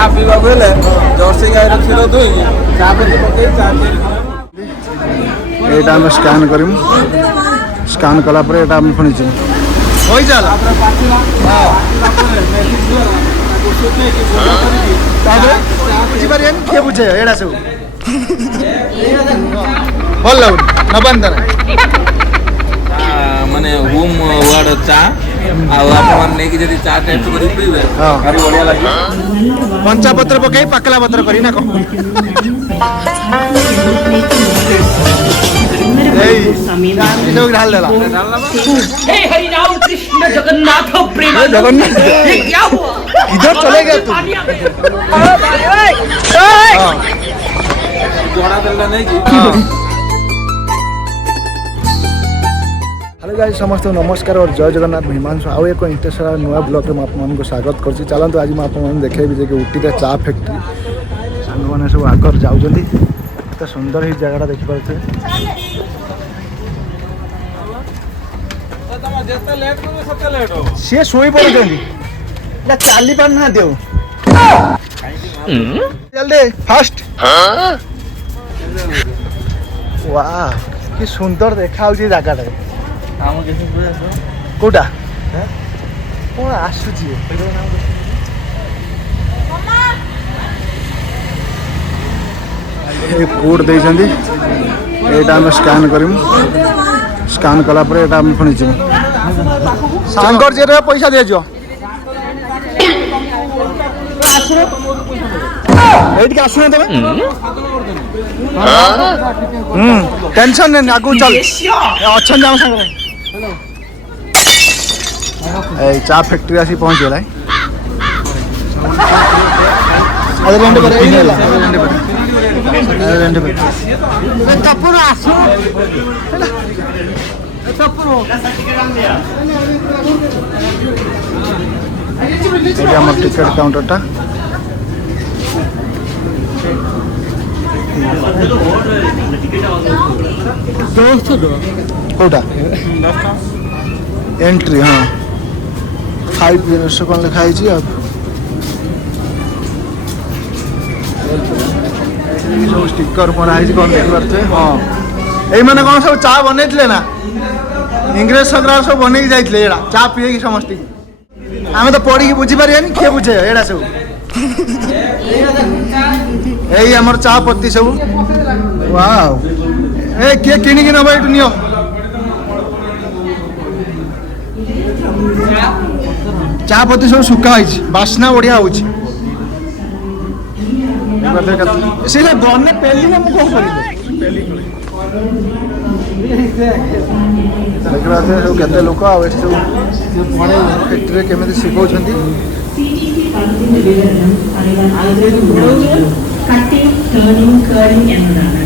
चा पीवा बेले जर्सी गाय क्षीर दुई चा पत्ती पकई चा एटा हम स्कैन करिम स्कैन कला पर एटा हम फुनी छी होई जाला आपरे पाचिला हां आपरे मेडिसिन द्वारा ताको सोचे कि बोला करी ताबे बुझी पारियन के बुझे एडा सब बोल लाउ नबंदर माने होम वार्ड चा आ आपन नै कि जदी चा टेस्ट करी पीबे भारी बढ़िया लागी पंचा पत्र पकाई पकला पत्र करी ना को सब ढाल देला हे हरि राम कृष्ण जगन्नाथ प्रेम जगन्नाथ ये क्या हुआ इधर चले गए तुम जोड़ा देला नै कि हेलो गाइस समस्त नमस्कार और जय जगन्नाथ हिमांशु आउ एक इंटरेस्टिंग नुआ ब्लॉग में आपको स्वागत करछि चलंतु आज मैं आपको देखेबी जे उटी रे चा फैक्ट्री सांग माने सब आगर जाउजंती तो सुंदर ही जगह देखि पारछे तमा जेते लेट करू सते लेट हो से सोई पड़जंती ना चाली पार ना देऊ जल्दी फास्ट वाह कि सुंदर देखा होची जगह काम केसे कोइ आसो कोटा कोन आसुची ए कोड देइछंदी एटा हम स्कैन करिम स्कैन कला पर एटा हम फुनी छी शंकर जी रे पैसा दे जो एट के आसु तबे टेंशन नै आगु चल अच्छा जाम संग ए चा फैक्ट्री आसी पहुंच गेला अरे रेंड पर ए नेला रेंड पर तपुर आसो तपुर एटा हमर टिकट काउंटर टा कोटा एंट्री हाँ 5 से कौन लिखाई छी अब सब स्टिकर पर आई कौन देख पारछे हां एई माने कौन सब चा बनेइतले ना इंग्रेज संग्राम सब बनेइ जाइतले एडा चा पिए की समस्ती हमें तो पढ़ी की बुझी पारियानी के बुझे एडा सब एई हमर चा पत्ती सब वाओ ए के किनी की नबा इटु नियो चा पत्ती सब सुका होइछ बासना बढ़िया होइछ सीधा बने पेली में मुको करी पेली देखरा से सब केते लोक आ सब फैक्ट्री केमे सिखौ छथि कटिंग टर्निंग कर्लिंग എന്നതാണ്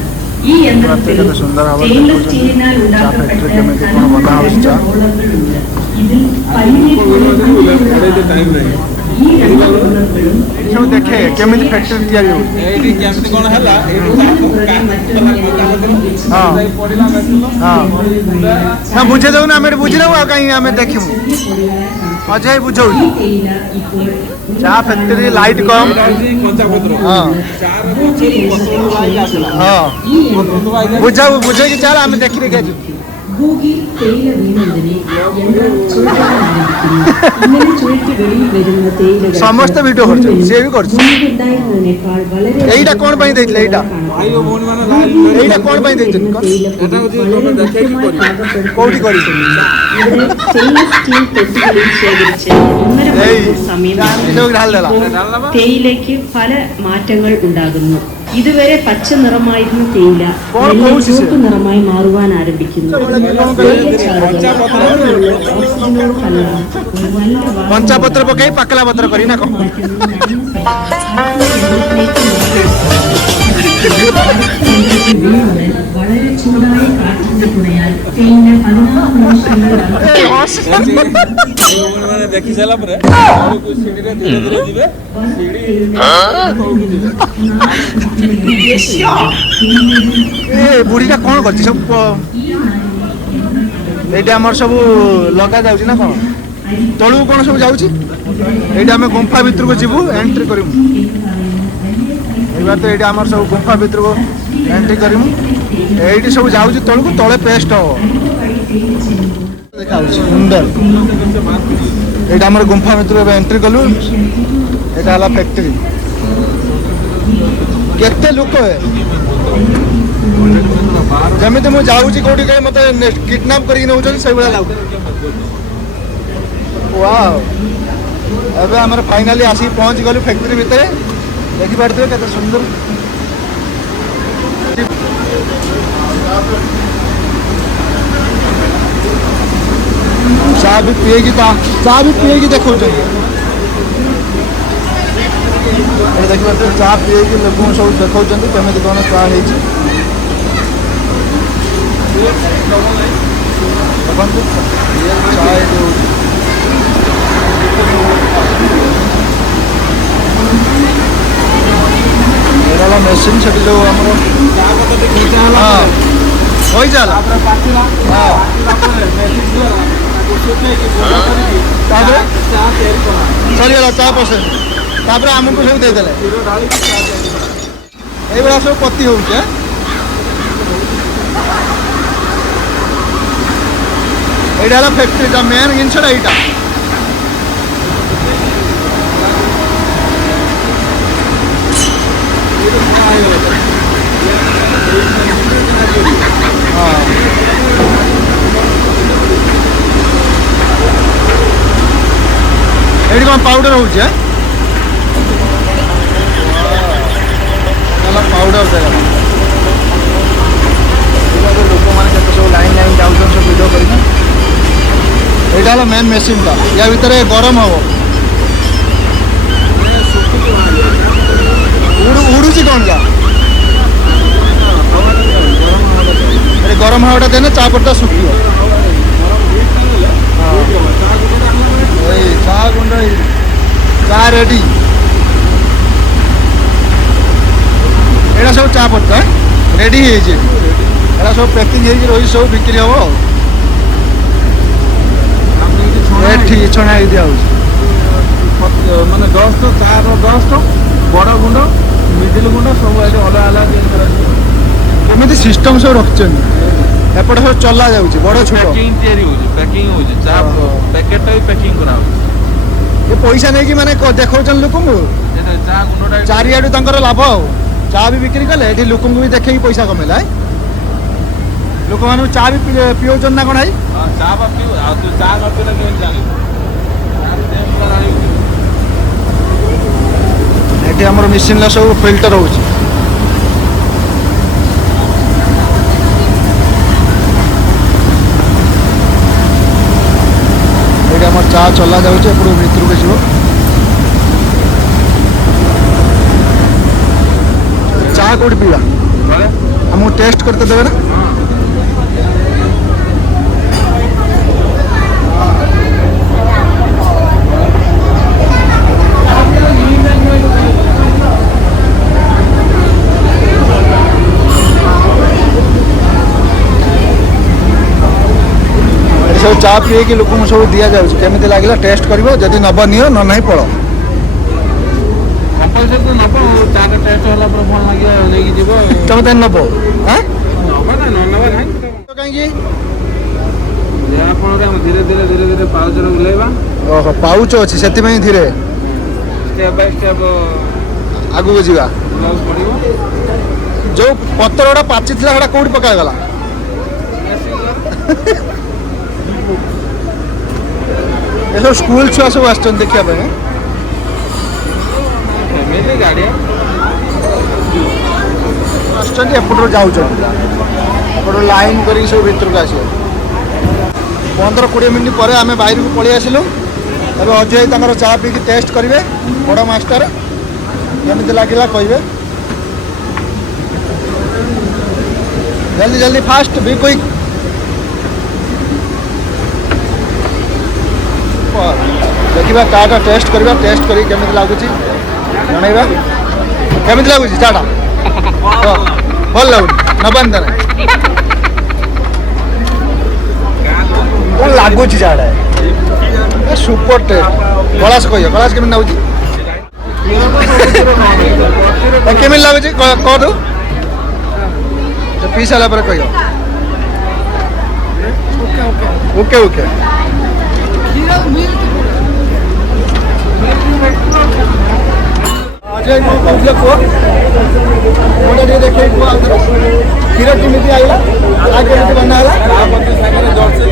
ഈ യന്ത്രത്തിൽ സ്റ്റെയിൻലെസ് സ്റ്റീലിനാൽ ഉണ്ടാക്കപ്പെട്ട റോളറുകളുണ്ട് ഇതിൽ പല്ലിനെ പോലെ ടൈം ഈ രണ്ട് റോളറുകളും सब देखे केमिति फैक्ट्री तैयारी हो एडी केमिति कोन हला हां पडिला मेसलो हां ना बुझे दउ ना हमें बुझिरौ कहीं हमें देखिमु अजय बुझौ चा फैक्ट्री लाइट कम कंचा पत्र हां चार पत्र लाइट आसला हां बुझौ बुझे कि चल हमें देखि के ഭൂഗി തേയില വീണതിനെ യന്ത്രം ഇങ്ങനെ ചുഴറ്റി വെളിയിൽ വരുന്ന തേയിലകൾ समस्त वीडियो करछ से भी करछ ഉണ്ടായിരുന്നതിനേക്കാൾ വളരെ एइटा कोन पई दैतले एइटा भाई ओ भौणी माने लाइट एइटा कोन पई दैतले एटा होची तोमे देखे की करी कोठी करी ഇതിനെ സ്റ്റെയിൻലെസ് സ്റ്റീൽ പെട്ടികളിൽ ശേഖരിച്ച് 1.5 മണിക്കൂർ സമയം सब ढाल देला തേയിലയ്ക്ക് പല മാറ്റങ്ങൾ ഉണ്ടാകുന്നു ഇതുവരെ പച്ച നിറമായിരുന്ന തേയില ചുവപ്പ് നിറമായി മാറുവാൻ ആരംഭിക്കുന്നു पंचा पत्र पकाई पकला पत्र करी ना को വളരെ ചൂടായ കാറ്റിന്റെ തുണയാൽ തേയില 16 നിമിഷങ്ങൾ माने देखि साला पर सीढ़ी रे धीरे धीरे जीवे सीढ़ी ए बुढ़ीटा कौन करछि सब एटा हमर सब लगा जाउछि ना कोन तळु कोन सब जाउछि एटा हमें गुंफा भीतर को जीवु एंट्री करिमु एबार तो ये आम सब गुंफा भितर को एंट्री करमु ये सब जाऊँ तलू तले पेस्ट हम देखा सुंदर ये आम गुंफा भितर एंट्री कलु यहाँ फैक्ट्री केते लोक जमी मुझे जाऊँगी कौटी कहीं मत किडनाप कर वाओ एबे हमर फाइनली आसी पहुंच गलु फैक्ट्री भितर देखि पारथिबे केते सुंदर चाह भी पिएगी चाह भी पिएगी देखो देखि पारथिबे चाह पिएगी लोक सब देखौ केମିତି कौन चाह ହେଇଛି देखो चाह एरा मेसीन से जो हाँ वही चल सरीगला चा पसे आमको सब देदे ये सब पति हो फैक्ट्री मेन जिनसा यहाँ ये कौन पाउडर हो पाउडर देगा लोक मैंने सब लाइन लाइन जाऊँ सब वीडियो कर मेन मेसीन टा या भितर गरम हम उड़ूची कौन क्या गरम हवाटा देने चा पत्ता सुखी चा गुंड चा रेडी एटा सब चा पत्ता रेडी है सब पैकिंग रही सब बिक्री हम छणा दिया माने 10 चार 10 बड़ गुंड मिडिल गुंड सब अलग अलग केमी सिस्टम सब रखिंट एपटे सब चला जाऊँगी बड़ छोट ये पैसा नहीं कि माने देखा लोक चारिआडू लाभ चा भी बिक्री कले ये लोक भी देखे पैसा कमेला लोक मान चा भी पीऊन ना कौन ये आम मेसीन सब फिल्टर हो चा चला जाऊँ भितर के जीव चा कौट पीवा हमको टेस्ट करते देवे ना सब चा पी कि लोक सब दि जाऊँगी केमी लगे टेस्ट कर जदि नब नियो न नहीं पड़ तुम नब कहीं धीरे धीरे धीरे धीरे पाउच बुलेवा ओहो पाउच अच्छी से धीरे स्टेप बाय स्टेप आगू जा जो पतर गुड़ा पाची था कौट पकागला ये सब स्कूल छुआ सब आस देखा एपट जाऊँ लाइन कर सब भर को आस 15-20 मिनट पर आम बाहर को पलि आसिलु अब अजय तक चा पी टेस्ट करेंगे बड़ मास्टर केमी लगे कहे जल्दी जल्दी फास्ट भी क्विक देखा चाटा टेस्ट करवा टेस्ट करी केमी लगुच जनइबा केमी लगुच चाटा भल लगुच नबान कौन लगुच चाटा सुपर टेस्ट कलाश कह कलाश केमी लगुच केमी लगुच कहतु पी सारा पर कह ओके ओके अजय कहते पुओ मोटे टे देखे क्षीर केमी आईला केमी बना जर्सी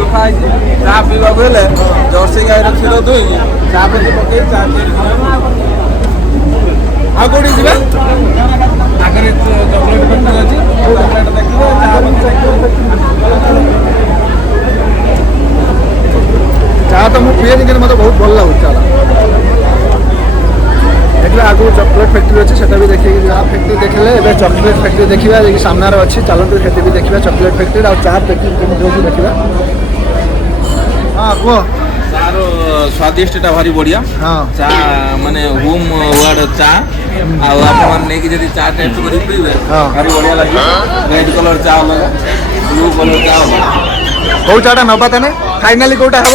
रखा चा पीवा बेले जर्सी गाई क्षीर दुई चा पत्ती पकई चा आ कौटी जी आगे चॉकलेट फैक्ट्री अच्छी चॉकलेट देखिए चा तो मुझे पिए कि मतलब बहुत भल लगुच चा देखिए आगु चॉकलेट फैक्ट्री अच्छी से भी देखिए फैक्ट्री देखले ए चॉकलेट फैक्ट्री देखा सामने अच्छी चलते से भी देखा चॉकलेट फैक्ट्री और चा फैक्ट्री देखा हाँ कह चार स्वादिष्ट भारी बढ़िया हाँ चा माने होम वार्ड चा नहीं चा टेस्ट कर पीबे हाँ। भारी बढ़िया लगे रेड कलर चा अलग ब्लू कलर चा अलग कौ चाटा नवा ताने फाइनाली कोटा हम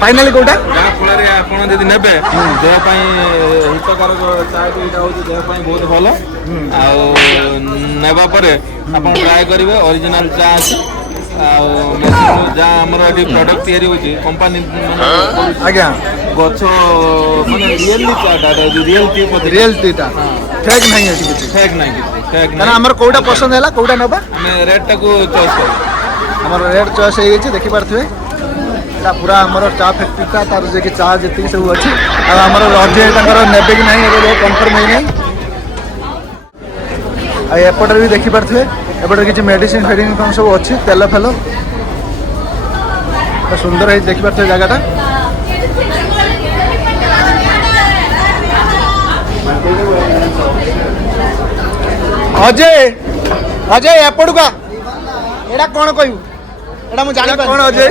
फाइनाली कोटा जहाँफल आपड़ जब ने देहपाई हितकारक चा यहाँ हूँ देहपाई बहुत भल आवापर आप ट्राए करेंगे ओरिजिनल चा अच्छी आमर ये प्रडक्ट या कंपानी आज्ञा गच माने रियली चाटा real T real theta fake नहीं है फेक नहीं फेक ना आमर कोटा पसंद है कोटा नवा आम रेट टाक चॉइस कर आमर रेट चॉइस हो देखी पारे पूरा आमर चा फैक्ट्रीटा तार जे चा जी सब अच्छी आमर अजय ने कि ना कनफर्म है एपटे भी देखी पारे एपटे किसी मेडिसिन फेडिन कौन सब अच्छी तेल फेल सुंदर है देखी पारे जगह अजय अजय एपट का एटा कौन कहू एटा मुझे जानी कौन अजय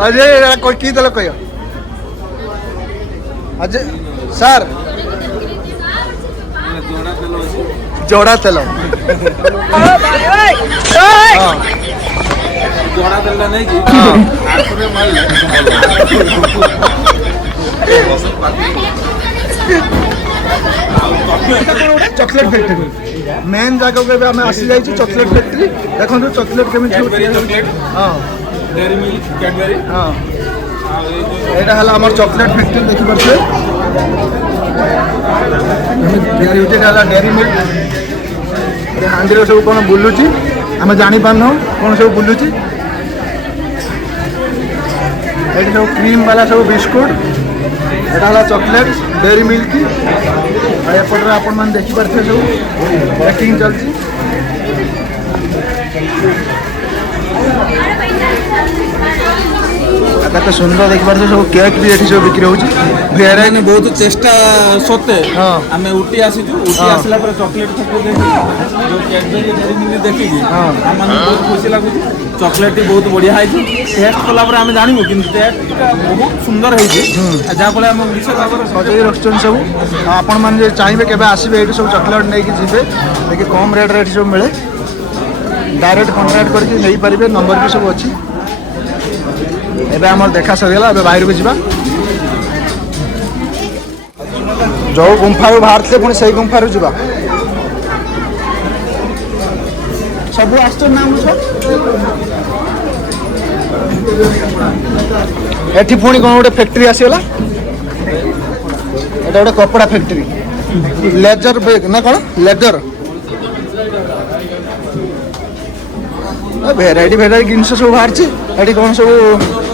अजय की तेल कह अजय सर जोड़ा तेल जोड़ा तेल नहीं कि चॉकलेट फैक्ट्री मेन जगह को आम आसी जाइए चॉकलेट फैक्ट्री देखो चॉकलेट केमी हाँ डेयरी मिल्क कैडबरी हाँ यहाँ है आम चॉकलेट फैक्ट्री देखिपे डेयरी मिल्क हांडी सब कौन बुलूची आम जापारन कौन सब बुलूची ये सब क्रीम वाला सब बिस्कुट यहाँ है चॉकलेट डेयरी मिल्क एपटे आपण मैंने देखिपे सब पैकिंग चलती केते सुंदर देखिए सब केक भी ये सब बिक्री होची भेराई बहुत चेष्टा सत्ते हाँ। आम उठी आसीचु उठी हाँ। आसला पर चॉकलेट फैक्ट्री देखी जो कैडबरी डेयरी मिल्क देखी हाँ। आम बहुत खुशी लगुच चॉकलेट बहुत बढ़िया है टेस्ट कला पर आम जानबू कि टेस्ट बहुत सुंदर है जहाँफल आम सजाई रखुन सब आपण मैंने चाहिए केवे आसबे ये सब चॉकलेट नहीं कि देखिए कम रेट रे सब मिले डायरेक्ट कॉन्टैक्ट करके नहीं पारे नंबर भी सब अच्छी एबे आम देखा सरीगला ए बाहर को जावा जो गुंफा बाहर थे पुणी से गुंफा जावा सब आस नाम एठी पुणी कौन गोटे फैक्ट्री आसीगला एटा गोटे कपड़ा फैक्ट्री लेजर बैग ना कौन लेदर भेराइटी भेराइटी जिन सब बाहर ये कौन सब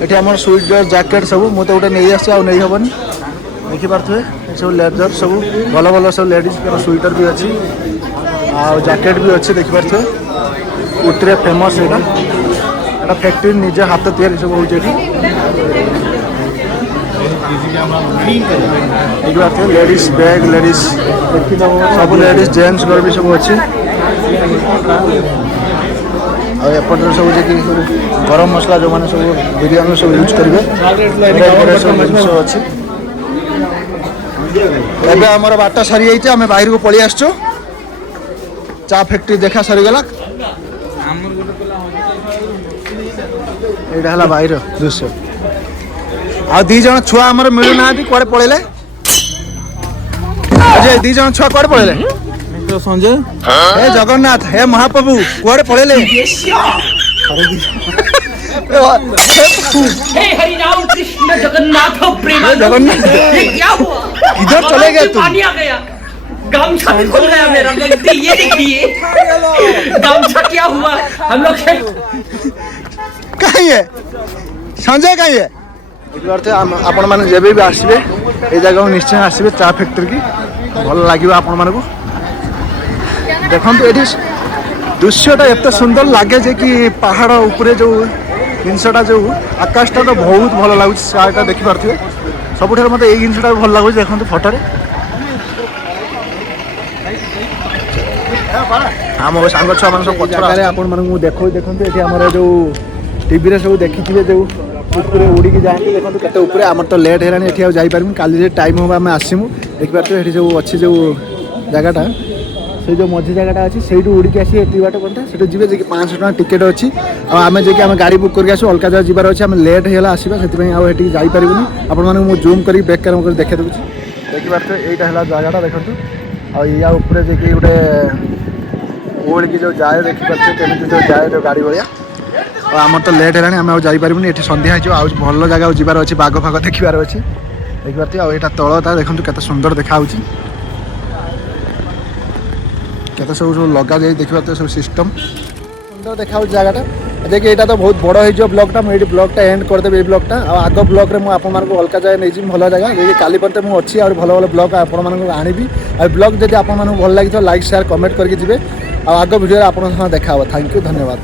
ये आम स्वेटर जैकेट सब मुझे गोटे नहीं आसी नहीं हेनी देखिपे सब लेदर सब भल भल सब लेडीज स्वेटर भी अच्छी आ जैकेट भी अच्छे देखिपे उतरे फेमस यहाँ फैक्ट्री निजे हाथ तैयारी सब हो लेडीज बैग लेडीज सब लेडीज जेन्ट्स भी सब अच्छी एपटे सब जी गरम मसला जो मैंने सब बिरयानी सब यूज करेंगे सब जिन अच्छी एवं आमर बाट सरी जाइए आम बाहर को पलि आसचु चा फैक्ट्री देखा सरीगला ଏଇଟା ହେଲା ବାଇର ଦୃଶ୍ୟ। ଆଉ 2 ଜଣ ଛୁଆ ଆମର ମିଳୁନାହାନ୍ତି, କୁଆଡ଼େ ପଳେଇଲେ? ଅଜୟ 2 ଜଣ ଛୁଆ କୁଆଡ଼େ ପଳେଇଲେ? ସଞ୍ଜୟ हे जगन्नाथ, हे महाप्रभु कुआड़े पड़ेले? हे हरि राम कृष्ण जगन्नाथ प्रेम जगन्नाथ ये क्या हुआ? किधर चले गए तुम? पानी आ गया, गामछा भी खुल गया मेरा। गलती ये देखिए, गामछा क्या हुआ? हम लोग कहीं है संजय कहीं है? आपण मैंने जब भी आसबे ये जगह निश्चय आसबे चा फैक्ट्री की भल लगे आपण मानक। देखो ये दृश्यटा एत सुंदर लगे जे कि पहाड़ उपरे जो जिनसटा जो आकाशटा तो बहुत भल लगुच साटा देखिपे। सबुठ मत ये जिनसटा भल लगुच देखो फोटो आम सांग छुआ मान सब जगह आपण मानक देखो देखते ये आम जो टीवी सब देखिए जो ऊपर उड़िकी जाती देखो केते ऊपर आमर तो लेट है ये जापर काली टाइम हम आम आसमु देखिए ये जो अच्छी जो जगहटा से जो मझी जगहटा अच्छी से उड़िकी आसी एटी बाट पड़ता से जी 500 टका टिकेट अच्छी आम जी आम गाड़ी बुक करके आसू अलग जगह जीवार अच्छे आम लेट है आसवा से आगे जापरूनी आपण मैं जूम कर बैक देखे दूसरी देखिए यहाँ जगहटा देखो या ऊपर जी गोटे उड़िकी जो जाए देखिपे केमी जो जाए जो गाड़ी भाया आम तो लेट है आम जापरूनी ये सन्ध्या हो भल जगह जीवार अच्छी बाघ फाग देखार अच्छी देखिए यहाँ तलता देखो केते सुंदर देखा केते सब लगा जाए देखिए सब सिस्टम सुंदर देखा जगहटा देखिए यहाँ तो बहुत बड़ हो ब्लॉगटा मुझे ब्लॉगटा एंड करदेवी ब्लॉगटा आग ब्लॉग में आप अलग जगह नहीं भल जगह देखिए काली पर मुझे अच्छी और भल भल ब्लॉग आपण आनी और ब्लॉग जब आपको भल लगी लाइक शेयर कमेंट करके जी आग भिडियो आप देखा थैंक यू धन्यवाद।